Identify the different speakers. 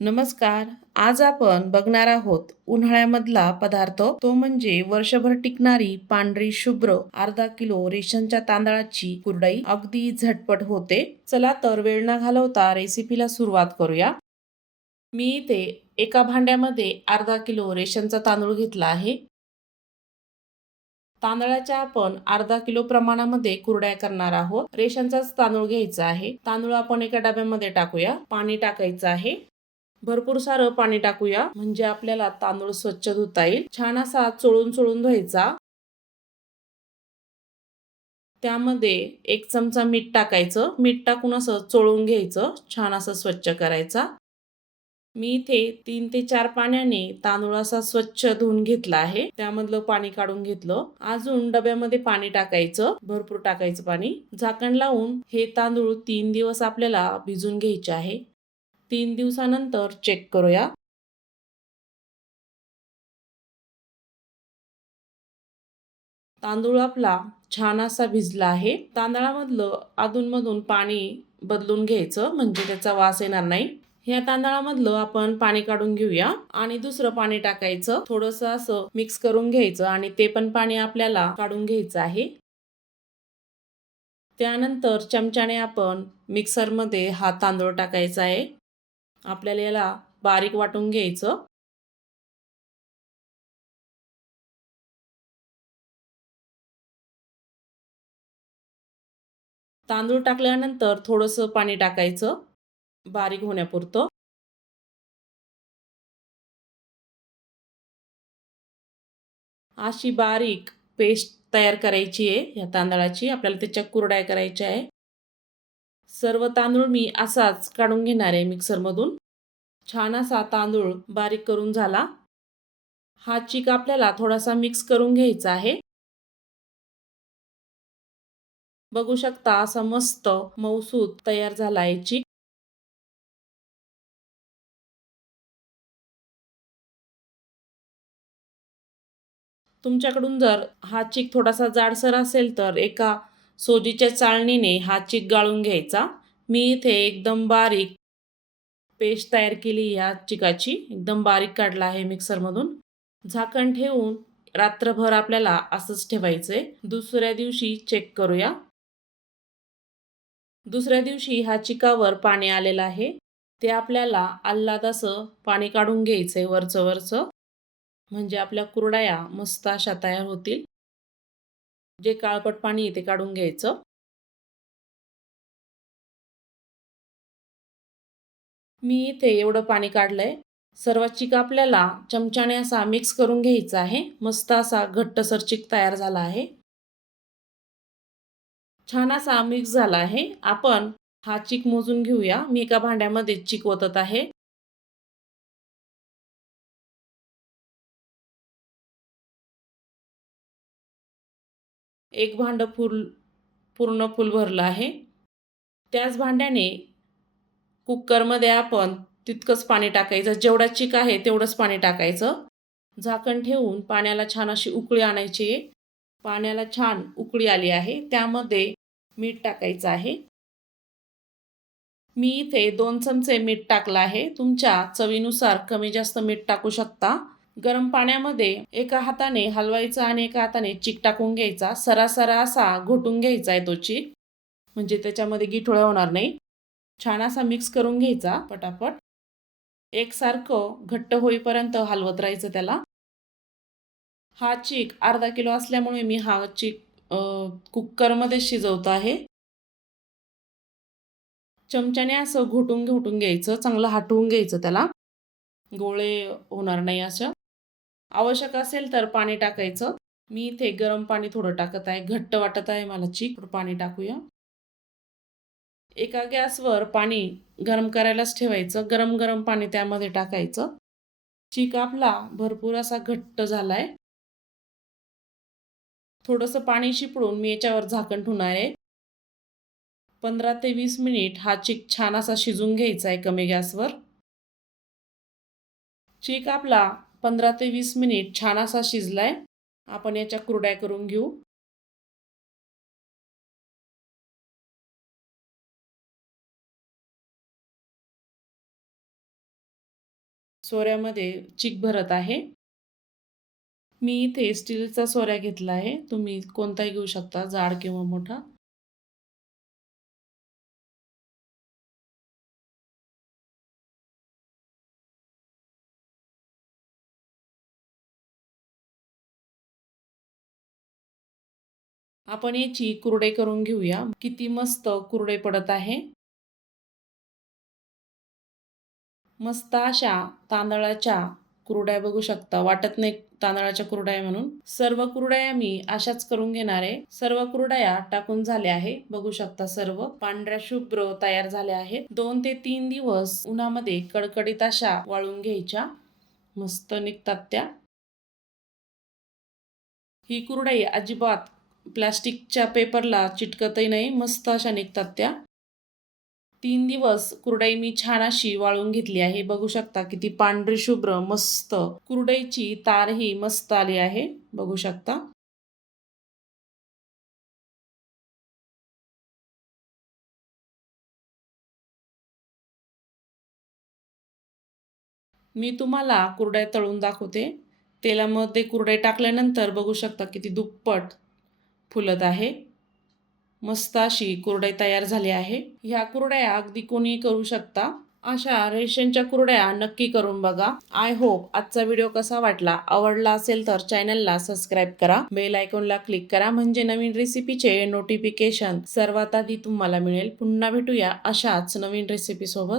Speaker 1: नमस्कार आज आपण बघणार आहोत उन्हाळ्यामधला पदार्थ. तो म्हणजे वर्षभर टिकणारी पांढरी शुभ्र अर्धा किलो रेशनच्या तांदळाची कुरडई. अगदी झटपट होते. चला तर वेळ न घालवता रेसिपीला सुरुवात करूया. मी इथे एका भांड्यामध्ये अर्धा किलो रेशनचा तांदूळ घेतला आहे. तांदळाच्या आपण अर्धा किलो प्रमाणामध्ये कुरड्या करणार आहोत. रेशनचाच तांदूळ घ्यायचा आहे. तांदूळ आपण एका डब्यामध्ये टाकूया. पाणी टाकायचं आहे. भरपूर सारं पाणी टाकूया. म्हणजे आपल्याला तांदूळ स्वच्छ धुता येईल. छान असा चोळून चोळून धुवायचा. त्यामध्ये एक चमचा मीठ टाकायचं. मीठ टाकून असं चोळून घ्यायचं. छान असं स्वच्छ करायचा. मी इथे तीन ते चार पाण्याने तांदूळ असा स्वच्छ धुवून घेतला आहे. त्यामधलं पाणी काढून घेतलं. अजून डब्यामध्ये पाणी टाकायचं. भरपूर टाकायचं पाणी. झाकण लावून हे तांदूळ तीन दिवस आपल्याला भिजून घ्यायचे आहे. तीन दिवसानंतर चेक करूया. तांदूळ आपला छान असा भिजला आहे. तांदळामधलं अधूनमधून पाणी बदलून घ्यायचं म्हणजे त्याचा वास येणार नाही. ह्या तांदळामधलं आपण पाणी काढून घेऊया आणि दुसरं पाणी टाकायचं. थोडस असं मिक्स करून घ्यायचं आणि ते पण पाणी आपल्याला काढून घ्यायचं आहे. त्यानंतर चमच्याने आपण मिक्सरमध्ये हा तांदूळ टाकायचा आहे. आपल्याला याला बारीक वाटून घ्यायचं. तांदूळ टाकल्यानंतर थोडंसं पाणी टाकायचं बारीक होण्यापुरतं. अशी बारीक पेस्ट तयार करायची आहे या तांदळाची. आपल्याला त्याच्या कुरड्या करायच्या आहे. सर्व तांदूळ मी असाच काढून घेणार आहे मिक्सरमधून. छान असा तांदूळ बारीक करून झाला. हा चिक आपल्याला थोडासा मिक्स करून घ्यायचा आहे. बघू शकता असा मस्त मऊसूद तयार झाला आहे चिक. तुमच्याकडून जर हा चिक थोडासा जाडसर असेल तर एका सोजीच्या चाळणीने हा चिक गाळून घ्यायचा. मी इथे एकदम बारीक पेस्ट तयार केली या चिकाची. एकदम बारीक काढला आहे मिक्सरमधून. झाकण ठेवून रात्रभर आपल्याला असंच ठेवायचं आहे दुसऱ्या दिवशी चेक करूया. दुसऱ्या दिवशी हा चिकावर पाणी आलेलं आहे. ते आपल्याला आल्लाद असं पाणी काढून घ्यायचं आहे वरचं वरचं. म्हणजे आपल्या कुरडाया मस्त अशा तयार होतील. जे काळपट पाणी ते काढून घ्यायचं. मी इथे एवढं पाणी काढलंय. सर्व चिक आपल्याला चमच्याने असा मिक्स करून घ्यायचा आहे. मस्त असा घट्टसर चिक तयार झाला आहे. छान असा मिक्स झाला आहे. आपण हा चिक मोजून घेऊया. मी एका भांड्यामध्ये चिक ओतत आहे. एक भांडं फुल पूर्ण फुल भरलं आहे. त्याच भांड्याने कुकरमध्ये आपण तितकंच पाणी टाकायचं. जेवढा चिक आहे तेवढंच पाणी टाकायचं. झाकण ठेवून पाण्याला छान अशी उकळी आणायची. पाण्याला छान उकळी आली आहे. त्यामध्ये मीठ टाकायचं आहे. मी इथे दोन चमचे मीठ टाकलं आहे. तुमच्या चवीनुसार कमी जास्त मीठ टाकू शकता. गरम पाण्यामध्ये एका हाताने हलवायचा आणि एका हाताने चिक टाकून घ्यायचा. सरासरा असा घोटून घ्यायचा आहे तो चिक. म्हणजे त्याच्यामध्ये गिठोळा होणार नाही. छान असा मिक्स करून घ्यायचा पटापट. एकसारखं घट्ट होईपर्यंत हलवत राहायचं त्याला. हा चिक अर्धा किलो असल्यामुळे मी हा चिक कुकरमध्ये शिजवत आहे. चमच्याने असं घोटून घोटून घ्यायचं चांगलं हाटवून घ्यायचं त्याला. गोळे होणार नाही असं. आवश्यक असेल तर पाणी टाकायचं. मी इथे गरम पाणी थोडं टाकत आहे. घट्ट वाटत आहे मला चीक. पाणी टाकूया. एका गॅसवर पाणी गरम करायलाच ठेवायचं. गरम गरम पाणी त्यामध्ये टाकायचं. चीक आपला भरपूर असा घट्ट झालाय. थोडंसं पाणी शिपडून मी याच्यावर झाकण ठेवणार आहे. पंधरा ते वीस मिनिट हा चिक छान असा शिजून घ्यायचा आहे कमी गॅसवर चीक आपला पंधरा ते वीस मिनिट छान असा शिजलाय. आपण याच्या कुरड्या करून घेऊ. सोऱ्यामध्ये चिक भरत आहे. मी इथे स्टीलचा सोऱ्या घेतला आहे. तुम्ही कोणताही घेऊ शकता जाड किंवा मोठा. आपण याची कुरडे करून घेऊया. किती मस्त कुरडे पडत आहे. मस्त अशा तांदळाच्या कुरड्या बघू शकता. वाटत नाही तांदळाच्या कुरड्या म्हणून. सर्व कुरड्या मी अशाच करून घेणार आहे. सर्व कुरड्या टाकून झाल्या आहे. बघू शकता सर्व. पांढऱ्या शुभ्र तयार झाल्या आहेत. दोन ते तीन दिवस उन्हामध्ये कडकडीत अशा वाळून घ्यायच्या. मस्त निघतात त्या. ही कुरडई अजिबात प्लॅस्टिकच्या पेपरला चिटकतही नाही मस्त अशा निघतात त्या. तीन दिवस कुरडई मी छान अशी वाळून घेतली आहे. बघू शकता किती पांढरी शुभ्र मस्त कुरडईची तारही मस्त आली आहे. बघू शकता. मी तुम्हाला कुरड्या तळून दाखवते. तेलामध्ये कुरडे टाकल्यानंतर बघू शकता किती दुप्पट फुलत आहे. मस्त अशी कुरडई तयार झाली आहे. ह्या कुरड्या अगदी कोणी करू शकता. अशा रेशनच्या कुरड्या नक्की करून बघा. आय होप आजचा व्हिडिओ कसा वाटला आवडला असेल तर चॅनलला सबस्क्राईब करा. बेल आयकॉनला क्लिक करा. म्हणजे नवीन रेसिपीचे नोटिफिकेशन सर्वात आधी तुम्हाला मिळेल. पुन्हा भेटूया अशाच नवीन रेसिपीसोबत